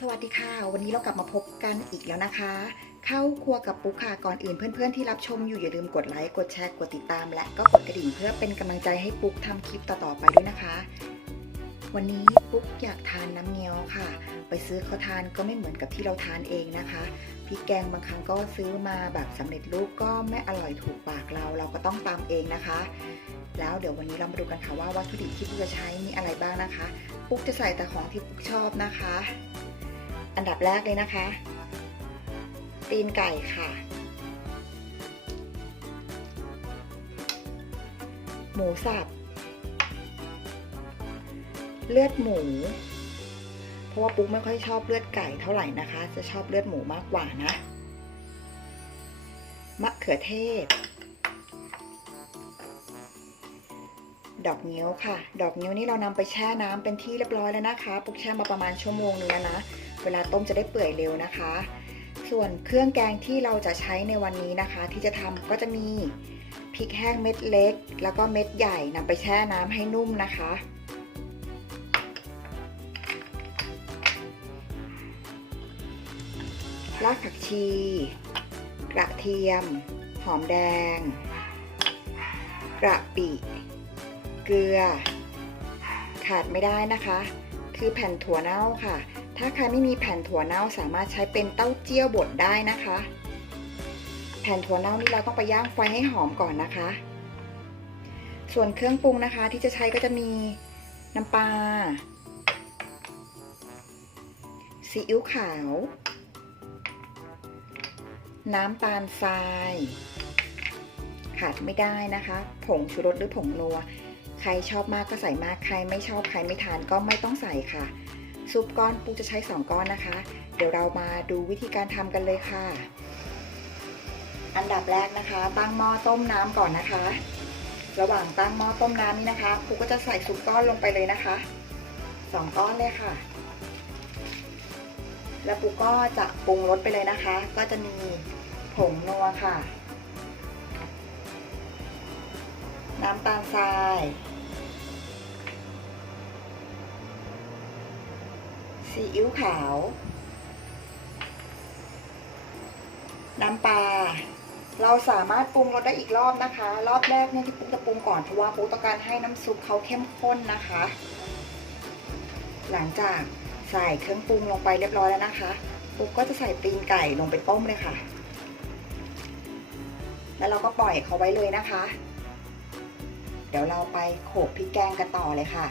สวัสดีค่ะ วันนี้เรากลับมาพบกันอีกแล้วนะคะ เข้าครัวกับปุ๊กค่ะก่อนอื่นเพื่อนๆที่รับชมอยู่อย่าลืมกดไลค์กดแชร์กดติดตาม และก็กดกระดิ่งเพื่อเป็นกำลังใจให้ปุ๊กทำคลิปต่อๆไปด้วยนะคะ วันนี้ปุ๊กอยากทานน้ำเงี้ยวค่ะ ไปซื้อเขาทานก็ไม่เหมือนกับที่เราทานเองนะคะพริกแกงบางครั้งก็ซื้อมาแบบสำเร็จรูปก็ไม่อร่อยถูกปากเราเราก็ต้องตามเองนะคะแล้วเดี๋ยววันนี้เรามาดูกันค่ะว่าวัตถุดิบที่ปุ๊กจะใช้มีอะไรบ้างนะคะ ปุ๊กจะใส่แต่ของที่ปุ๊กชอบนะคะ อันดับแรกเลยนะคะ ตีนไก่ค่ะ หมูสับ เลือดหมู เพราะว่าปุ๊กไม่ค่อยชอบเลือดไก่เท่าไหร่นะคะ จะชอบเลือดหมูมากกว่านะ มะเขือเทศ ดอกนิ้วค่ะ ดอกนิ้วนี่เรานำไปแช่น้ำเป็นที่เรียบร้อยแล้วนะคะ ปุ๊กแช่มาประมาณชั่วโมงนึงแล้วนะ เวลาต้มจะได้เปื่อยเร็วนะคะ ส่วนเครื่องแกงที่เราจะใช้ในวันนี้นะคะ ที่จะทำก็จะมีพริกแห้งเม็ดเล็ก แล้วก็เม็ดใหญ่นำไปแช่น้ำให้นุ่มนะคะ รากผักชี กระเทียม หอมแดง กระปิ เกลือ ขาดไม่ได้นะคะ คือแผ่นถั่วเน่าค่ะ ถ้าใครไม่มีแผ่นถั่วเน่าสามารถใช้เป็นเต้าเจี้ยวบดได้นะคะ แผ่นถั่วเน่านี่เราต้องไปย่างไฟให้หอมก่อนนะคะ ส่วนเครื่องปรุงนะคะที่จะใช้ก็จะมีน้ำปลาซีอิ๊วขาว น้ำตาลทราย ขาดไม่ได้นะคะ ผงชูรสหรือผงนัว ใครชอบมากก็ใส่มาก ใครไม่ชอบใครไม่ทานก็ไม่ต้องใส่ค่ะ ซุปก้อนปูจะใช้ 2 ก้อนนะคะ เดี๋ยวเรามาดูวิธีการทำกันเลยค่ะ อันดับแรกนะคะ ตั้งหม้อต้มน้ำก่อนนะคะ ระหว่างตั้งหม้อต้มน้ำนี้นะคะปูก็จะใส่ซุปก้อนลงไปเลยนะคะสองก้อนเลยค่ะ แล้วปูก็จะปรุงรสไปเลยนะคะ ก็จะมีผงนัวค่ะ น้ำตาลทราย ซีอิ๊วขาว น้ำปลา เราสามารถปรุงรสได้อีกรอบนะคะ รอบแรกเนี่ยที่ปุ๊กจะปรุงก่อนเพราะว่าปุ๊กต้องการให้น้ำซุปเขาเข้มข้นนะคะ หลังจากใส่เครื่องปรุงลงไปเรียบร้อยแล้วนะคะ ปุ๊กก็จะใส่ตีนไก่ลงไปต้มเลยค่ะ แล้วเราก็ปล่อยเขาไว้เลยนะคะ เดี๋ยวเราไปโขลกพริกแกงกันต่อเลยค่ะ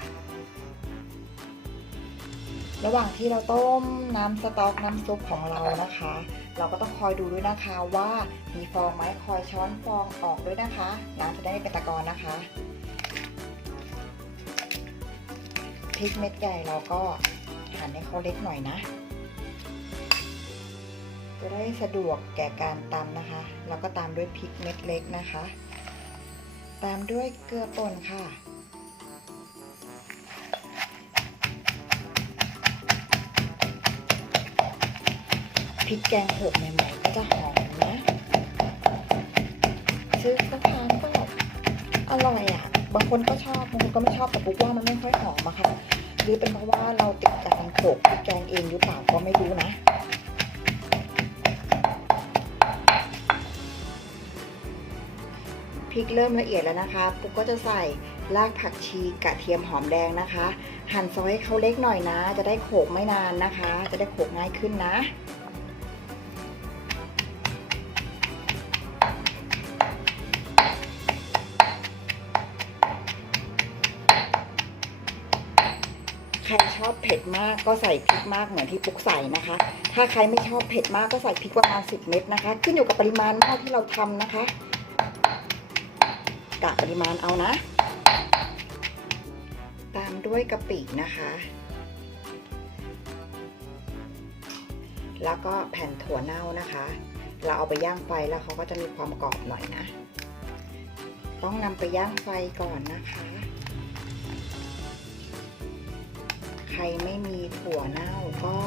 ระหว่างที่เราต้มน้ำสต๊อกน้ำซุปของเรานะคะ เราก็ต้องคอยดูด้วยนะคะว่ามีฟองไหมคอยช้อนฟองออกด้วยนะคะน้ำจะได้ไม่เป็นตะกอนนะคะพริกเม็ดใหญ่เราก็หั่นให้เขาเล็กหน่อยนะจะได้สะดวกแก่การตำนะคะ แล้วก็ตามด้วยพริกเม็ดเล็กนะคะ ตามด้วยเกลือป่นค่ะ พริกแกงโขลกใหม่ๆก็จะหอมนะซื้อก็ทานก็อร่อยอะ บางคนก็ชอบบางคนก็ไม่ชอบแต่ปุ๊กว่ามันไม่ค่อยหอมอะค่ะหรือเป็นเพราะว่าเราติดการโขลกพริกแกงเองหรือเปล่าก็ไม่รู้นะพริกเริ่มละเอียดแล้วนะคะปุ๊กก็จะใส่รากผักชีกระเทียมหอมแดงนะคะ หั่นซอยให้เขาเล็กหน่อยนะ จะได้โขลกไม่นานนะคะ จะได้โขลกง่ายขึ้นนะ เผ็ดมากก็ใส่พริกมากเหมือนที่ปุ๊กใส่นะคะ ถ้าใครไม่ชอบเผ็ดมากก็ใส่พริกประมาณ10เม็ดนะคะ ขึ้นอยู่กับปริมาณหม้อที่เราทำนะคะกะปริมาณเอานะ ตามด้วยกะปินะคะ แล้วก็แผ่นถั่วเน่านะคะ เราเอาไปย่างไฟแล้วเขาก็จะมีความกรอบหน่อยนะ ต้องนำไปย่างไฟก่อนนะคะ ใครไม่มีถั่วเน่าก็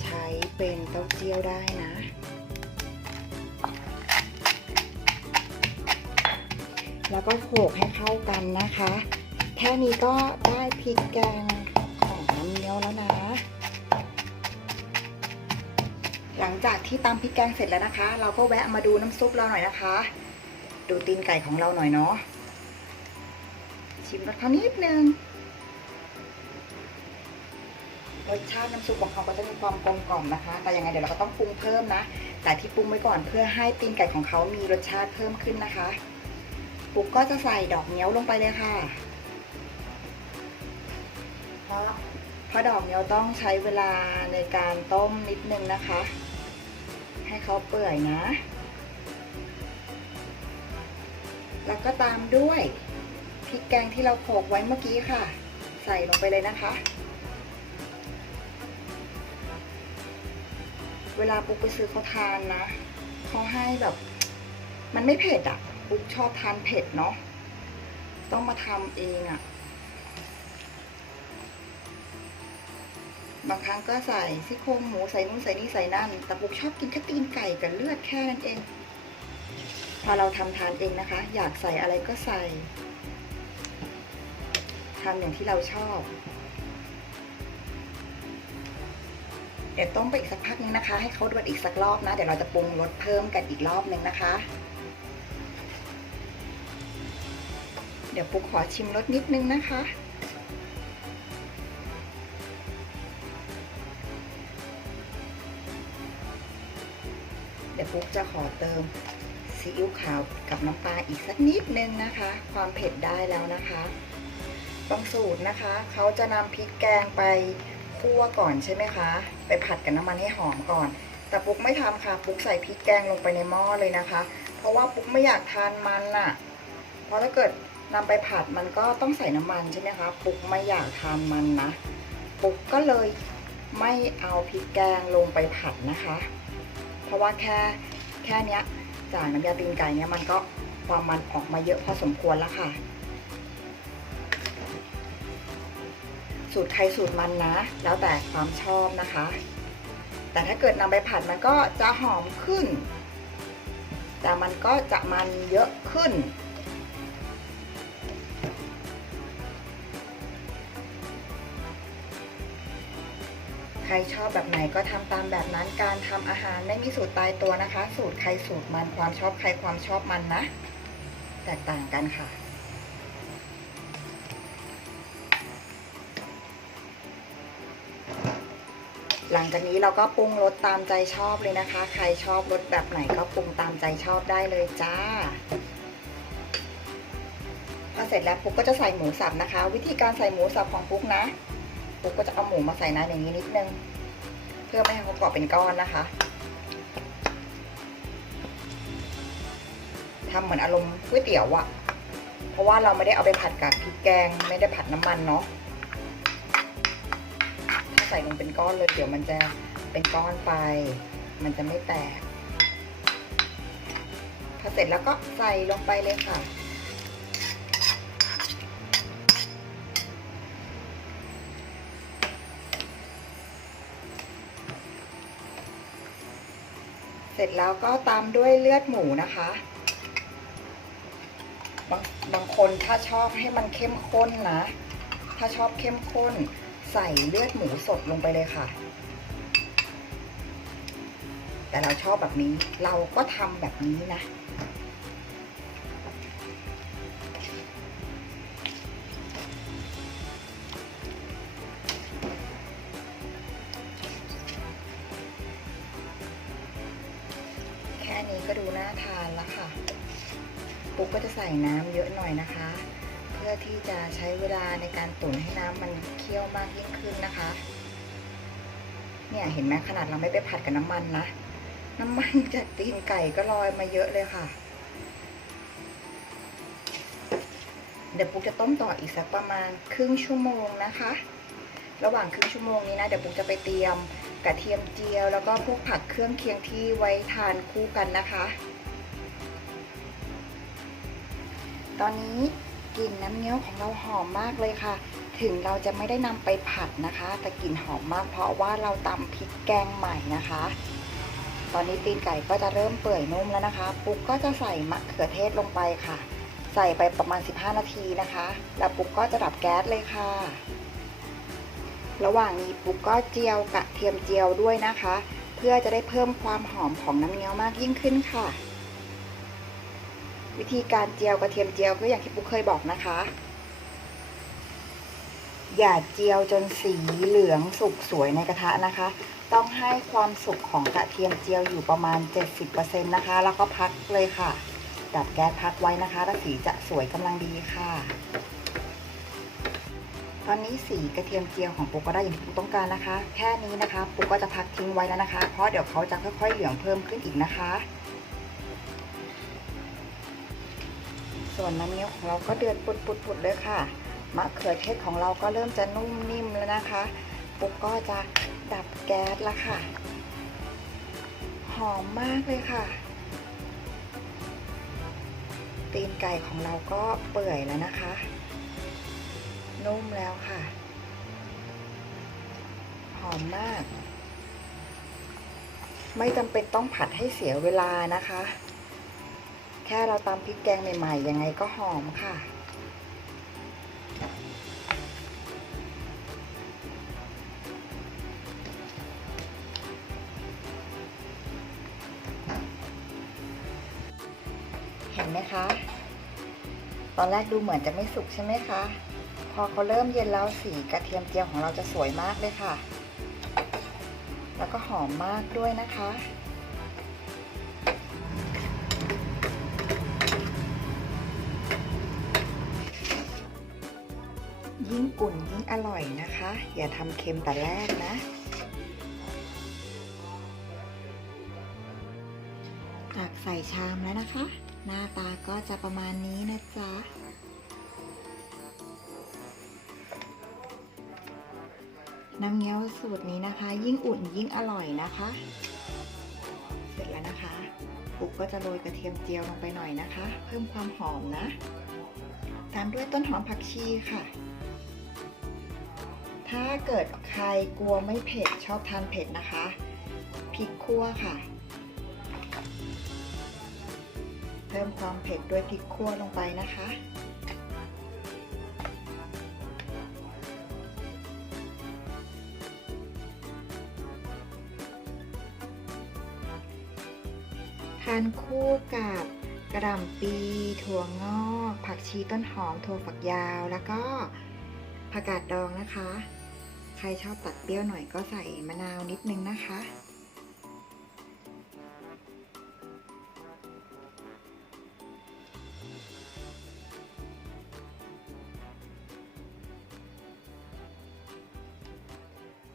ใช้เป็นเต้าเจี้ยวได้นะแล้วก็โขลกให้เข้ากันนะคะ แค่นี้ก็ได้พริกแกงของน้ำเงี้ยวแล้วนะ หลังจากที่ตำพริกแกงเสร็จแล้วนะคะ เราก็แวะมาดูน้ำซุปเราหน่อยนะคะ ดูตีนไก่ของเราหน่อยเนาะ ชิมรสเขานิดนึง รสชาติน้ำซุปของเขาก็จะมีความกลมกล่อมนะคะ แต่ยังไงเดี๋ยวเราก็ต้องปรุงเพิ่มนะ แต่ที่ปรุงไว้ก่อนเพื่อให้ตีนไก่ของเขามีรสชาติเพิ่มขึ้นนะคะปุ๊กก็จะใส่ดอกเงี้ยวลงไปเลยค่ะ เพราะเพราะดอกเงี้ยวต้องใช้เวลาในการต้มนิดนึงนะคะ ให้เขาเปื่อยนะ แล้วก็ตามด้วยพริกแกงที่เราโขลกไว้เมื่อกี้ค่ะ ใส่ลงไปเลยนะคะ เวลาปุ๊กไปซื้อเขาทานนะเขาให้แบบ มันไม่เผ็ดอะ่ะ ปุ๊กชอบทานเผ็ดเนาะต้องมาทำเองอะ่ะ บางครั้งก็ใส่ซี่โครงหมูใส่นู่นใส่นี่ใส่นั่น แต่ปุ๊กชอบกินแค่ตีนไก่กับเลือดแค่นั้นเอง พอเราทำทานเองนะคะ อยากใส่อะไรก็ใส่ทำอย่างที่เราชอบ ดี๋ยวต้มไปอีกสักพักนึงนะคะ ให้เขาเดือดอีกสักรอบนะ เดี๋ยวเราจะปรุงรสเพิ่มกันอีกรอบนึงนะคะ เดี๋ยวปุ๊กขอชิมรสนิดนึงนะคะ เดี๋ยวปุ๊กจะขอเติมซีอิ๊วขาวกับน้ำปลาอีกสักนิดนึงนะคะ ความเผ็ดได้แล้วนะคะบางสูตรนะคะ เขาจะนำพริกแกงไป คั่วก่อนใช่ไหมคะ ไปผัดกับน้ำมันให้หอมก่อน แต่ปุ๊กไม่ทำค่ะ ปุ๊กใส่พริกแกงลงไปในหม้อเลยนะคะ เพราะว่าปุ๊กไม่อยากทานมันน่ะ เพราะถ้าเกิดนำไปผัดมันก็ต้องใส่น้ำมันใช่ไหมคะ ปุ๊กไม่อยากทานมันนะ ปุ๊กก็เลยไม่เอาพริกแกงลงไปผัดนะคะ เพราะว่าแค่แค่นี้จากน้ำยาตีนไก่เนี้ยมันก็ความมันออกมาเยอะพอสมควรแล้วค่ะ สูตรใครสูตรมันนะ แล้วแต่ความชอบนะคะ แต่ถ้าเกิดนำไปผัดมันก็จะหอมขึ้น แต่มันก็จะมันเยอะขึ้น ใครชอบแบบไหนก็ทำตามแบบนั้นการทำอาหารไม่มีสูตรตายตัวนะคะ สูตรใครสูตรมันความชอบใครความชอบมันนะ แตกต่างกันค่ะ หลังจากนี้เราก็ปรุงรสตามใจชอบเลยนะคะ ใครชอบรสแบบไหนก็ปรุงตามใจชอบได้เลยจ้าพอเสร็จแล้วปุ๊กก็จะใส่หมูสับนะคะ วิธีการใส่หมูสับของปุ๊กนะปุ๊กก็จะเอาหมูมาใส่น้ำอย่างนี้นิดนึง เพื่อไม่ให้เขาเกาะเป็นก้อนนะคะทำเหมือนอารมณ์ก๋วยเตี๋ยวอะเพราะว่าเราไม่ได้เอาไปผัดกับพริกแกง ไม่ได้ผัดน้ำมันเนาะ ใส่ลงเป็นก้อนเลย เดี๋ยวมันจะเป็นก้อนไป มันจะไม่แตก พอเสร็จแล้วก็ใส่ลงไปเลยค่ะ เสร็จแล้วก็ตามด้วยเลือดหมูนะคะบางบางคนถ้าชอบให้มันเข้มข้นนะ ถ้าชอบเข้มข้น ใส่เลือดหมูสดลงไปเลยค่ะ แต่เราชอบแบบนี้ เราก็ทำแบบนี้นะ มากยิ่งขึ้นนะคะ เนี่ยเห็นไหมขนาดเราไม่ไปผัดกับน้ำมันนะ น้ำมันจากตีนไก่ก็ลอยมาเยอะเลยค่ะ เดี๋ยวปุ๊กจะต้มต่ออีกสักประมาณครึ่งชั่วโมงนะคะ ระหว่างครึ่งชั่วโมงนี้นะเดี๋ยวปุ๊กจะไปเตรียมกระเทียมเจียว แล้วก็พวกผักเครื่องเคียงที่ไว้ทานคู่กันนะคะ ตอนนี้กลิ่นน้ำเงี้ยวของเราหอมมากเลยค่ะ ถึงเราจะไม่ได้นำไปผัดนะคะ แต่กลิ่นหอมมากเพราะว่าเราตำพริกแกงใหม่นะคะ ตอนนี้ตีนไก่ก็จะเริ่มเปื่อยนุ่มแล้วนะคะ ปุ๊กก็จะใส่มะเขือเทศลงไปค่ะ ใส่ไปประมาณ 15 นาทีนะคะ แล้วปุ๊กก็จะดับแก๊สเลยค่ะ ระหว่างนี้ปุ๊กก็เจียวกระเทียมเจียวด้วยนะคะ เพื่อจะได้เพิ่มความหอมของน้ำเงี้ยวมากยิ่งขึ้นค่ะ วิธีการเจียวกระเทียมเจียวก็อย่างที่ปุ๊กเคยบอกนะคะ อย่าเจียวจนสีเหลืองสุกสวยในกระทะนะคะ ต้องให้ความสุกของกระเทียมเจียวอยู่ประมาณ 70%นะคะ แล้วก็พักเลยค่ะ ดับแก๊สพักไว้นะคะแล้วสีจะสวยกำลังดีค่ะ ตอนนี้สีกระเทียมเจียวของปุกก็ได้อย่างที่ปุ๊กต้องการนะคะ แค่นี้นะคะปุ๊กก็จะพักทิ้งไว้แล้วนะคะ เพราะเดี๋ยวเขาจะค่อยๆเหลืองเพิ่มขึ้นอีกนะคะส่วนน้ำเงี้ยวของเราก็เดือดปุดๆเลยค่ะ มะเขือเทศของเราก็เริ่มจะนุ่มนิ่มแล้วนะคะปุ๊กก็จะดับแก๊สละค่ะ หอมมากเลยค่ะ ตีนไก่ของเราก็เปื่อยแล้วนะคะ นุ่มแล้วค่ะ หอมมาก ไม่จำเป็นต้องผัดให้เสียเวลานะคะ แค่เราตำพริกแกงใหม่ๆยังไงก็หอมค่ะ ไหมคะ ตอนแรกดูเหมือนจะไม่สุกใช่ไหมคะ พอเขาเริ่มเย็นแล้วสีกระเทียมเจียวของเราจะสวยมากเลยค่ะ แล้วก็หอมมากด้วยนะคะยิ่งอุ่นยิ่งอร่อยนะคะ อย่าทำเค็มแต่แรกนะตักใส่ชามแล้วนะคะ หน้าตาก็จะประมาณนี้นะจ๊ะน้ำเงี้ยวสูตรนี้นะคะ ยิ่งอุ่นยิ่งอร่อยนะคะ เสร็จแล้วนะคะปุ๊กก็จะโรยกระเทียมเจียวลงไปหน่อยนะคะ เพิ่มความหอมนะ ตามด้วยต้นหอมผักชีค่ะ ถ้าเกิดใครกลัวไม่เผ็ดชอบทานเผ็ดนะคะพริกคั่วค่ะ พิ่มความเผ็ดด้วยพริกคั่วลงไปนะคะ ทานคู่กับกระหล่ำปี ถั่วงอก ผักชีต้นหอม ถั่วฝักยาว แล้วก็ผักกาดดองนะคะ ใครชอบตัดเปรี้ยวหน่อยก็ใส่มะนาวนิดนึงนะคะ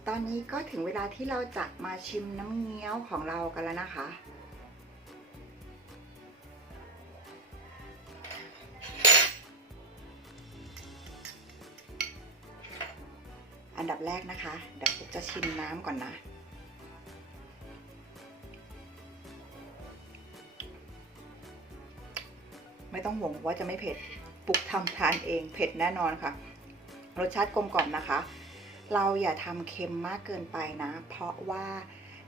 ตอนนี้ก็ถึงเวลาที่เราจะมาชิมน้ำเงี้ยวของเรากันแล้วนะคะ อันดับแรกนะคะ เดี๋ยวปุ๊กจะชิมน้ำก่อนนะไม่ต้องห่วงว่าจะไม่เผ็ด ปุ๊กทำทานเองเผ็ดแน่นอนค่ะ รสชาติกลมกล่อมนะคะ เราอย่าทำเค็มมากเกินไปนะ เพราะว่า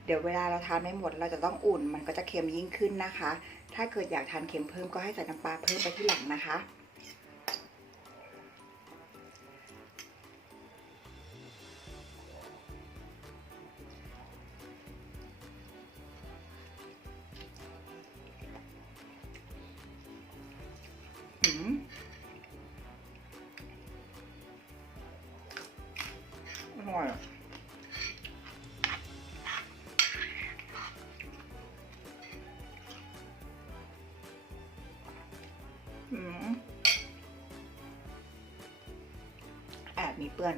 เดี๋ยวเวลาเราทานไม่หมด เราจะต้องอุ่น มันก็จะเค็มยิ่งขึ้นนะคะ ถ้าเกิดอยากทานเค็มเพิ่มก็ให้ใส่น้ำปลาเพิ่มไปที่หลังนะคะ ร่อยแอบมีเปื้อน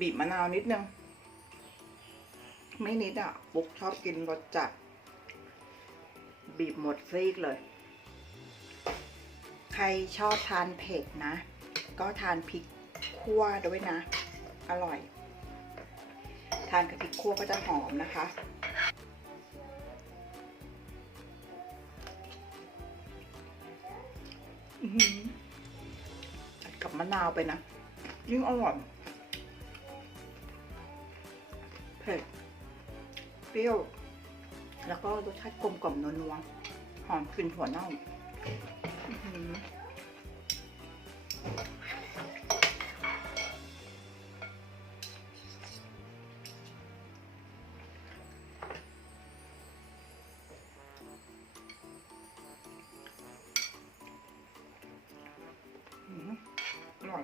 บีบมะนาวนิดนึง ไม่นิดอะปุ๊กชอบกินรสจัด บีบหมดซีกเลย ใครชอบทานเผ็ดนะ ก็ทานพริกคั่วด้วยนะ อร่อย ทานกับพริกคั่วก็จะหอมนะคะกับมะนาวไปนะ ยิ่งอร่อยเผ็ด เปรี้ยว แล้วก็รสชาติกลมกล่อมนัวๆหอมกลิ่นถั่วเน่าอื้อหืออื้อหืออร่อย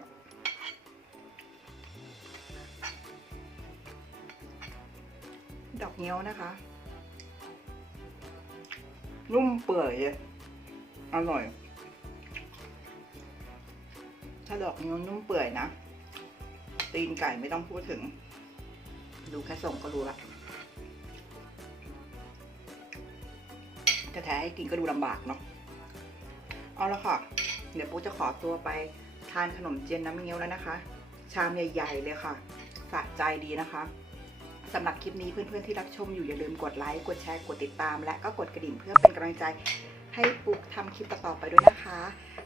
ดอกเงี้ยวนะคะ นุ่มเปื่อยอร่อย ถ้าดอกเงี้ยวนุ่มเปื่อยนะ ตีนไก่ไม่ต้องพูดถึง ดูแค่ส่งก็รู้ละจะแท้ให้กินก็ดูลำบากเนาะเอาละค่ะ เดี๋ยวปุ๊จะขอตัวไปทานขนมเจียนน้ำเงี้ยวแล้วนะคะ ชามใหญ่ ๆ เลยค่ะสะใจดีนะคะ สำหรับคลิปนี้เพื่อนๆที่รับชมอยู่อย่าลืมกดไลค์กดแชร์กดติดตาม และก็กดกระดิ่งเพื่อเป็นกำลังใจให้ปุ๊กทำคลิปต่อๆไปด้วยนะคะ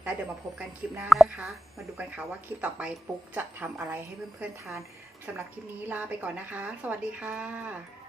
และเดี๋ยวมาพบกันคลิปหน้านะคะ มาดูกันค่ะว่าคลิปต่อไปปุ๊กจะทำอะไรให้เพื่อนๆทานสำหรับคลิปนี้ลาไปก่อนนะคะ สวัสดีค่ะ